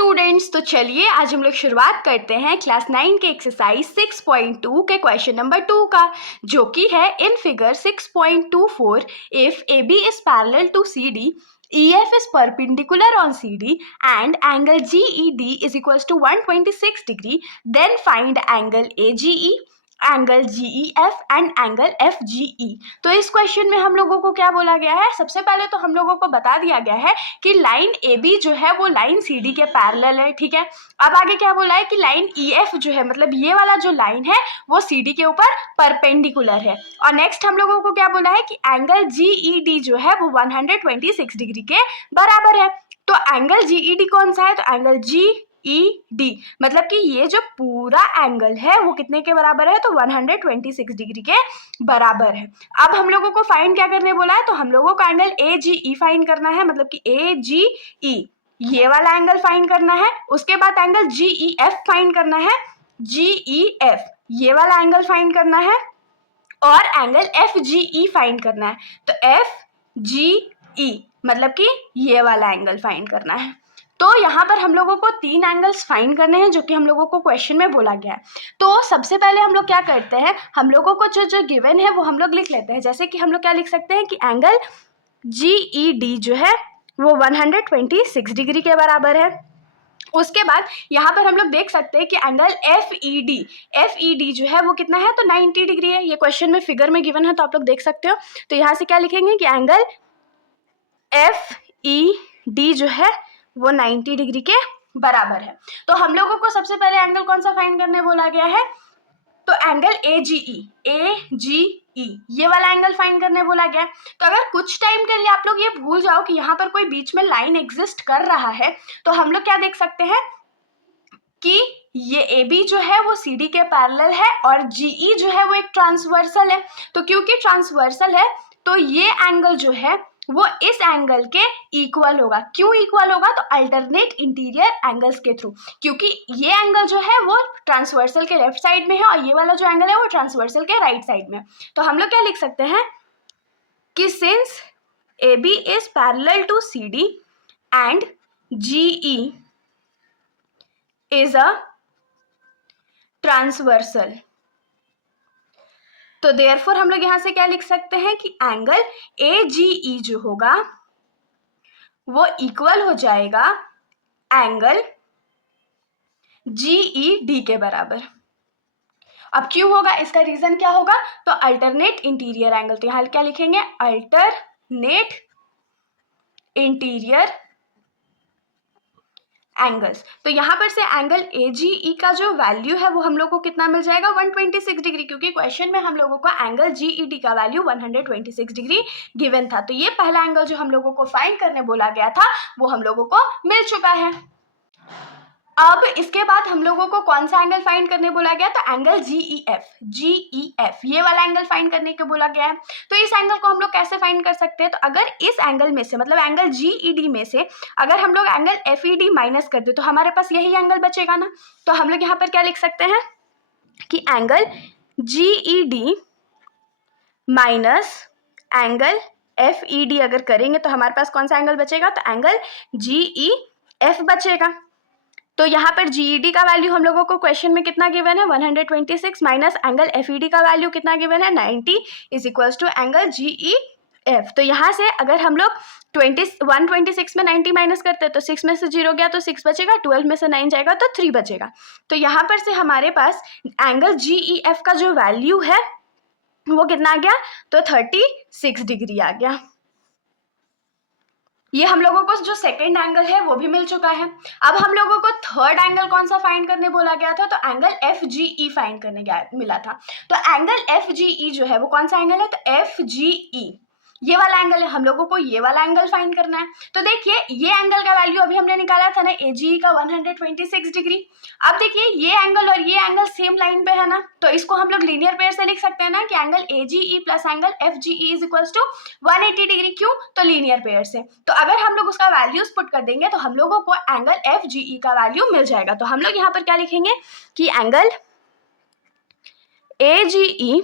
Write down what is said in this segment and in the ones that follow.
Students, तो चलिए आज हम लोग शुरुआत करते हैं क्लास 9 के एक्सरसाइज 6.2 के क्वेश्चन नंबर 2 का, जो कि है in figure 6.24 if AB is parallel to CD, EF is perpendicular on CD and angle GED is equals to 126 degree, then find angle AGE, angle GEF and angle FGE। तो इस question में हम लोगों को क्या बोला गया है, सबसे पहले तो हम लोगों को बता दिया गया है कि लाइन AB जो है वो लाइन CD के पैरेलल है, ठीक है। अब आगे क्या बोला है कि लाइन EF जो है, मतलब ये वाला जो लाइन है वो CD के ऊपर परपेंडिकुलर है। और नेक्स्ट हम लोगों को क्या बोला है कि एंगल GED जो है वो 126 डिग्री के बराबर है। तो एंगल GED कौन सा है, तो एंगल GED मतलब कि ये जो पूरा एंगल है वो कितने के बराबर है, तो 126 डिग्री के बराबर है। अब हम लोगों को फाइंड क्या करने बोला है, तो हम लोगों को एंगल AGE फाइंड करना है, मतलब कि AGE ये वाला एंगल फाइंड करना है। उसके बाद एंगल GEF फाइंड करना है, GEF ये वाला एंगल फाइंड करना है, और एंगल FGE फाइंड करना है। तो FGE मतलब कि ये वाला एंगल फाइंड करना है। तो यहाँ पर हम लोगों को 3 एंगल्स फाइंड करने हैं, जो कि हम लोगों को क्वेश्चन में बोला गया है। तो सबसे पहले हम लोग क्या करते हैं, हम लोगों को जो गिवन है वो हम लोग लिख लेते हैं। जैसे कि हम लोग क्या लिख सकते हैं कि एंगल GED जो है वो 126 डिग्री के बराबर है। उसके बाद यहाँ पर हम लोग देख सकते हैं कि एंगल FED जो है वो कितना है, तो 90 डिग्री है। ये क्वेश्चन में फिगर में गिवन है, तो आप लोग देख सकते हो। तो यहाँ से क्या लिखेंगे कि एंगल FED जो है वो 90 डिग्री के बराबर है। तो हम लोगों को सबसे पहले एंगल कौन सा फाइंड करने बोला गया है, तो एंगल AGE ये वाला एंगल फाइंड करने बोला गया है। तो अगर कुछ टाइम के लिए आप लोग ये भूल जाओ कि यहाँ पर कोई बीच में लाइन एग्जिस्ट कर रहा है, तो हम लोग क्या देख सकते हैं कि ये AB जो है वो CD के पैरेलल है और GE जो है वो एक ट्रांसवर्सल है। तो क्योंकि ट्रांसवर्सल है तो ये एंगल जो है वो इस एंगल के इक्वल होगा। क्यों इक्वल होगा, तो अल्टरनेट इंटीरियर एंगल्स के थ्रू, क्योंकि ये एंगल जो है वो ट्रांसवर्सल के लेफ्ट साइड में है और ये वाला जो एंगल है वो ट्रांसवर्सल के राइट साइड में। तो हम लोग क्या लिख सकते हैं कि since AB is parallel to CD and GE is a transversal, तो देयरफॉर हम लोग यहाँ से क्या लिख सकते हैं कि एंगल AGE जो होगा वो इक्वल हो जाएगा एंगल GED के बराबर। अब क्यों होगा, इसका रीजन क्या होगा, तो अल्टरनेट इंटीरियर एंगल। तो यहाँ क्या लिखेंगे, अल्टरनेट इंटीरियर एंगल्स। तो यहाँ पर से एंगल AGE का जो वैल्यू है वो हम लोग को कितना मिल जाएगा, 126 डिग्री, क्योंकि क्वेश्चन में हम लोगों को एंगल GED का वैल्यू 126 डिग्री गिवन था। तो ये पहला एंगल जो हम लोगों को फाइंड करने बोला गया था वो हम लोगों को मिल चुका है। अब इसके बाद हम लोगों को कौन सा एंगल फाइंड करने बोला गया, तो एंगल GEF ये वाला एंगल फाइंड करने के बोला गया है। तो इस एंगल को हम लोग कैसे फाइंड कर सकते हैं, तो अगर इस एंगल में से, मतलब एंगल GED में से अगर हम लोग एंगल FED माइनस कर दे तो हमारे पास यही एंगल बचेगा ना। तो हम लोग यहाँ पर क्या लिख सकते हैं कि angle GED minus angle FED अगर करेंगे तो हमारे पास कौन सा एंगल बचेगा, तो एंगल GEF बचेगा। तो यहाँ पर GED का वैल्यू हम लोगों को क्वेश्चन में कितना गिवन है, 126 माइनस एंगल FED का वैल्यू कितना गिवन है, 90 is equals to angle GEF। तो यहाँ से अगर हम लोग 126 में 90 माइनस करते हैं तो 6 में से 0 गया तो 6 बचेगा, 12 में से 9 जाएगा तो 3 बचेगा। तो यहाँ पर से हमारे पास एंगल GEF का जो वैल्यू है वो कितना आ गया, तो 36 डिग्री आ गया। ये हम लोगों को जो सेकंड एंगल है वो भी मिल चुका है। अब हम लोगों को थर्ड एंगल कौन सा फाइंड करने बोला गया था, तो एंगल FGE फाइंड करने मिला था। तो एंगल FGE जो है वो कौन सा एंगल है, तो FGE ये वाला एंगल है, हम लोगों को ये वाला एंगल फाइंड करना है। तो देखिए ये एंगल का वैल्यू अभी हमने निकाला था ना, AGE का 126 डिग्री। अब देखिए ये एंगल और ये एंगल सेम लाइन पे है ना, तो इसको हम लोग लीनियर पेयर से लिख सकते हैं ना कि angle AGE plus angle FGE is equals to 180 degree. क्यों, तो लीनियर पेयर से। तो अगर हम लोग उसका वैल्यूज पुट कर देंगे तो हम लोगों को एंगल FGE का वैल्यू मिल जाएगा। तो हम लोग यहाँ पर क्या लिखेंगे कि angle AGE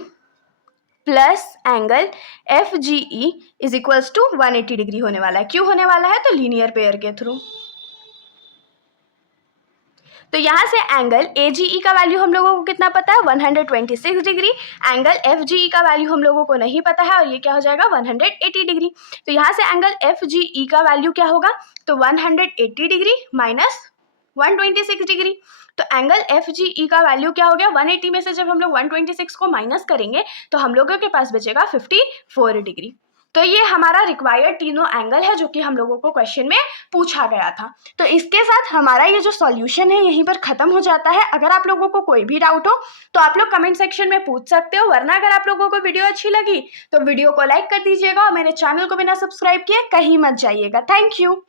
plus angle FGE is equals to 180 degree होने वाला है। क्यों होने वाला है, तो लीनियर पेयर के थ्रू। तो यहाँ से एंगल AGE का वैल्यू हम लोगों को कितना पता है 126 डिग्री। एंगल FGE का वैल्यू हम लोगों को नहीं पता है और ये क्या हो जाएगा 180 डिग्री। तो यहाँ से एंगल FGE का वैल्यू क्या होगा, तो 180 डिग्री माइनस 126 डिग्री। तो एंगल FGE का वैल्यू क्या हो गया, 180 में से जब हम लोग 126 को माइनस करेंगे तो हम लोगों के पास बचेगा 54 डिग्री। तो ये हमारा रिक्वायर्ड तीनों एंगल है जो कि हम लोगों को क्वेश्चन में पूछा गया था। तो इसके साथ हमारा ये जो सॉल्यूशन है यहीं पर खत्म हो जाता है। अगर आप लोगों को कोई भी डाउट हो तो आप लोग कमेंट सेक्शन में पूछ सकते हो, वरना अगर आप लोगों को वीडियो अच्छी लगी तो वीडियो को लाइक कर दीजिएगा और मेरे चैनल को बिना सब्सक्राइब किए कहीं मत जाइएगा। Thank you.